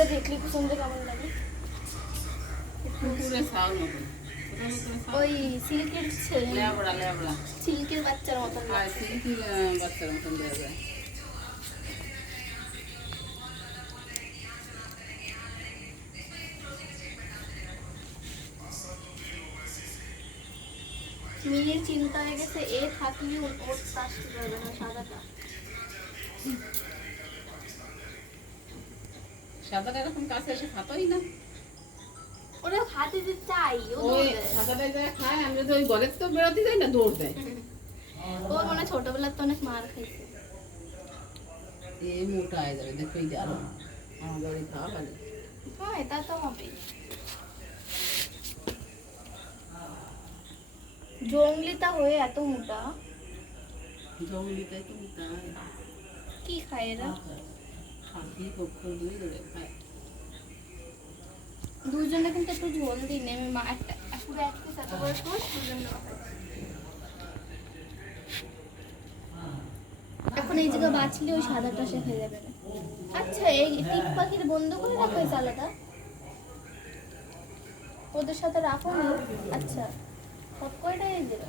এটা দেখলি পছন্দ কেমন লাগে? পুরো সাউন্ড হবে ওই সিল্কের লেবড়া লেবড়া সিল্কের বাচ্চার মতন আর সিল্কি বাচ্চার মতন দেওয়া যায়। মিনির চিন্তা হয়ে গেছে এ থাকলে ওর আসতে পারবে না সাদাটা। সাদাটা এরকম কাছে এসে খাতোই না। ওরা হাতে যে চাই ও ওই দৌড় দেয়। সাদাটা যা খায় আমরা তো ওই ঘরের তো বেরোতে যাই না, দৌড় দেয়। ও মানে ছোটবেলার তো অনেক মার খাইছে। এ মোটা হয়ে যাবে দেখো, এই গেল আমার বাড়ি খাওয়া ভালো। হ্যাঁ এটা তো হবে। জঙ্গলিটা হয়ে এত মোটা জঙ্গলিটাই তো মোটা কি খায় এরা? খাসি পক্ষ দুই ধরে খায়। দুজনে কিন্তু একটু ঝোল দিই নেমে মা একটা পুরো এক পিস এত বড় টুস দুজনে এখন এই জায়গা বাঁচলে ওই সাদাটা সে খেয়ে যাবে না। আচ্ছা এই টিক পাখির বন্ধ করে রাখো এই আলাদা ওদের সাথে রাখো না। আচ্ছা সব কয়টাই দিল।